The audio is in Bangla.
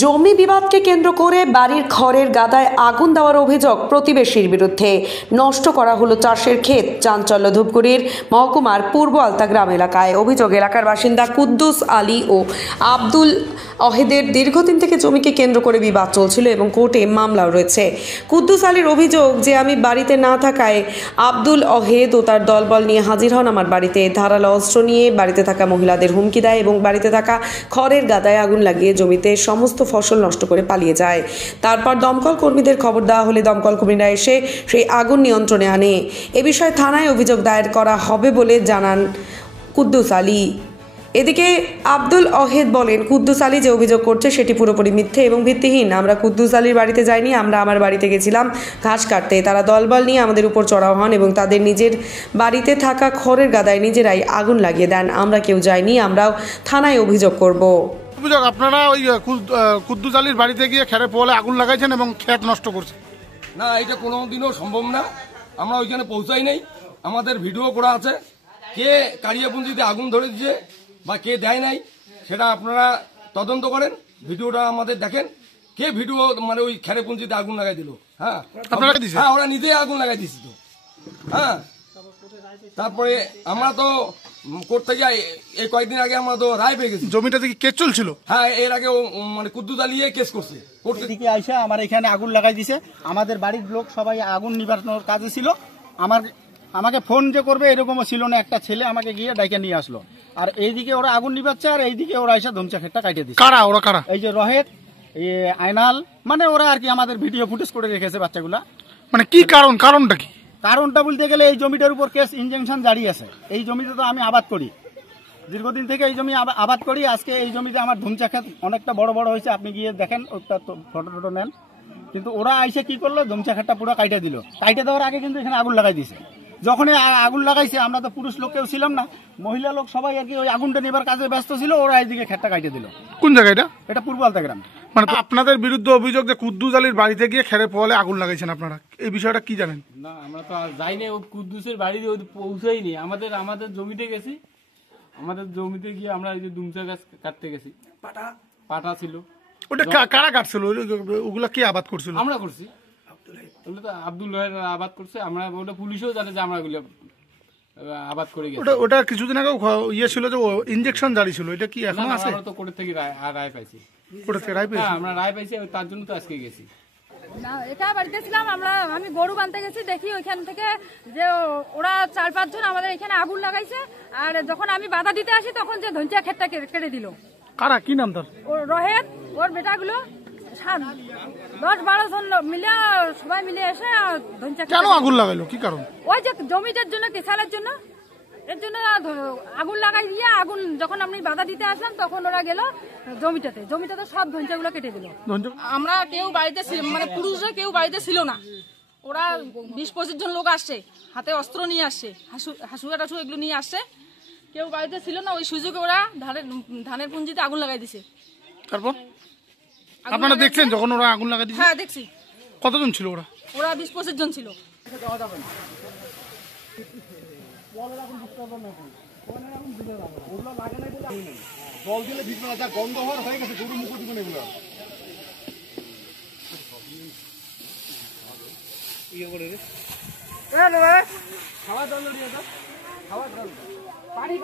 জমি বিবাদকে কেন্দ্র করে বাড়ির খড়ের গাদায় আগুন দেওয়ার অভিযোগ প্রতিবেশীর বিরুদ্ধে। নষ্ট করা হলো চাষের ক্ষেত। চাঞ্চল্য ধূপগুড়ির মহকুমার পূর্ব আলতা গ্রাম এলাকায়। অভিযোগ, এলাকার বাসিন্দা কুদ্দুস আলী ও আব্দুল অহেদের দীর্ঘদিন থেকে জমিকে কেন্দ্র করে বিবাদ চলছিল এবং কোর্টে মামলাও রয়েছে। কুদ্দুস আলীর অভিযোগ যে আমি বাড়িতে না থাকায় আব্দুল অহেদ ও তার দলবল নিয়ে হাজির হন আমার বাড়িতে। ধারালো অস্ত্র নিয়ে বাড়িতে থাকা মহিলাদের হুমকি দেয় এবং বাড়িতে থাকা খড়ের গাদায় আগুন লাগিয়ে জমিতে সমস্ত ফসল নষ্ট করে পালিয়ে যায়। তারপর দমকল কর্মীদের খবর দেওয়া হলে দমকল কর্মীরা এসে সেই আগুন নিয়ন্ত্রণে আনে। এ বিষয়ে থানায় অভিযোগ দায়ের করা হবে বলে জানান কুদ্দুস আলী। এদিকে আব্দুল অহেদ বলেন, কুদ্দুস আলী যে অভিযোগ করছে সেটি পুরোপুরি মিথ্যে এবং ভিত্তিহীন। আমরা কুদ্দুস আলীর বাড়িতে যাইনি, আমরা আমার বাড়িতে গেছিলাম ঘাস কাটতে। তারা দলবল নিয়ে আমাদের উপর চড়াও হন এবং তাদের নিজের বাড়িতে থাকা খড়ের গাদায় নিজেরাই আগুন লাগিয়ে দেন। আমরা কেউ যাইনি, আমরাও থানায় অভিযোগ করব। অভিযোগ আপনারা ওই কুদ্দুস আলীর বাড়িতে গিয়ে খেরে পোয়ালে আগুন লাগাইছেন এবং ক্ষেত নষ্ট করছেন। না, এটা কোনোদিনও সম্ভব না। আমরা ওইখানে পৌঁছাই নাই। আমাদের ভিডিও করা আছে। কে কারিয়াপুঞ্জিতে আগুন ধরে দিয়েছে বা কে দেয় নাই সেটা আপনারা তদন্ত করেন, ভিডিওটা আমাদের দেখেন। কে ভিডিও মানে ওই খেরেপুঞ্জিতে আগুন লাগাই দিল? হ্যাঁ, হ্যাঁ, ওরা নিজেই আগুন লাগাই দিয়েছে তো। হ্যাঁ, তারপরে আমরা তো কোর্ট থেকে এই কয়েকদিন আগে আমরা তো রায় পেয়ে গেছি। জমিটা থেকে কেস চলছিল। হ্যাঁ, এর আগে মানে কুদ্দুস আলী কেস করছে। কোর্ট থেকে আইসা আমার এখানে আগুন লাগাই দিছে। আমাদের বাড়ির লোক সবাই আগুন নিবারণের কাজে ছিল। আমাকে ফোন যে করবে এরকমও ছিল না। একটা ছেলে আমাকে গিয়ে ডাইকে নিয়ে আসলো। আর এইদিকে ওরা আগুন নিবাচ্ছে আর এইদিকে ওরা এসে ধমচা খেটটা কাটিয়ে দিচ্ছে। কারা ওরা? কারা? এই যে রহেদ, আয়নাল, মানে ওরা আর কি আমাদের ভিডিও ফুটেজ করে রেখেছে বাচ্চাগুলা। মানে কি কারণটা কি? কারণটা বলতে গেলে এই জমিটার উপর কেস ইনজেকশন জারি আছে। এই জমিতে তো আমি আবাদ করি, দীর্ঘদিন থেকে এই জমি আবাদ করি। আজকে এই জমিতে আমার ধুমচা ক্ষেত অনেকটা বড় বড় হয়েছে, আপনি গিয়ে দেখেন, ওটা ফটো টটো নেন। কিন্তু ওরা আইসে কি করলো, ধুমচা ক্ষেতটা পুরো কাইটে দিল। কাইটে দেওয়ার আগে কিন্তু এখানে আগুন লাগাই দিছে। যখন আগুন লাগাইছে, আমরা তো পুরুষ লোক কেউ ছিলাম না, মহিলা লোক সবাই আর কি ওই আগুনটা নেবার কাজে ব্যস্ত ছিল। ওরা এইদিকে ক্ষেতটা কাইটে দিল। কোন জায়গায় এটা পূর্ব আলতা গ্রাম। মানে আপনাদের বিরুদ্ধে অভিযোগ যে কুদ্দুস আলীর বাড়িতে গিয়ে খেরে পোয়ালে আগুন লাগাইছেন আপনারা, এই বিষয়টা কি জানেন? না, আমরা তো যাইনি, ও কুদ্দুসের বাড়িতে পৌঁছাইনি। আমাদের জমিতে গেছি। আমাদের জমিতে গিয়ে আমরা এই যে দুমচা গাছ কাটতে গেছি। পাটা ছিল। ওটা কারা কাটছিল? ওগুলা কি আবাদ করছিল? আমরা করছি। আব্দুল আবাদ করছে। আমরা ওটা পুলিশও জানে যে আমরা ওগুলো আবাদ করে গেছি। ওটা কিছুদিন আগে ইয়ে ছিল যে ইনজেকশন জারি ছিল, এটা কি এখন আছে? আমরা তো কোর্ট থেকে রায় পাইছি। কোর্ট থেকে রায় পেয়েছি? হ্যাঁ, আমরা রায় পাইছি, তার জন্য তো আজকে গেছি। না, এটা বাড়িতে ছিলাম। আমি গরু বানতে গেছি, দেখি ওইখান থেকে যে ওরা 4-5 জন আমাদের এখানে আগুন লাগাইছে। আর যখন আমি বাধা দিতে আসি তখন যে ধনচিয়া ক্ষেতটা কেটে দিল। কারা? কি নাম তার? ওর রহেদ, ওর বেটাগুলো 10-12 জন মিলে সবাই মিলে এসে ধনচিয়া। কেন আগুন লাগাইলো? কি কারণ? ওই যে জমিটার জন্য, কেসালের জন্য। এর জন্য আগুন লাগাই দিয়ে আগুন যখন আমি বাধা দিতে আসলাম তখন ওরা গেল জমিটাতে সব ধনচাগুলো কেটে দিল। আমরা কেউ বাড়িতে মানে পুরুষরা কেউ বাড়িতে ছিল না। ওরা 20-25 জন লোক আসছে, হাতে অস্ত্র নিয়ে আসছে, হাসুয়া টাসু এগুলো নিয়ে আসছে। কেউ বাড়িতে ছিল না। ওই সুযোগে ওরা ধানের পুঞ্জিতে আগুন লাগাই দিছে। তারপর আপনারা দেখছেন যখন ওরা আগুন লাগাই দিছে? হ্যাঁ, দেখছি। কতজন ছিল ওরা? ওরা 20-25 জন ছিল। জল দিলে ভিজবে না, যা গন্ধ হওয়ার হয়ে গেছে, গরু মুখে দিবেন এগুলো। খাওয়া দাওয়া পানি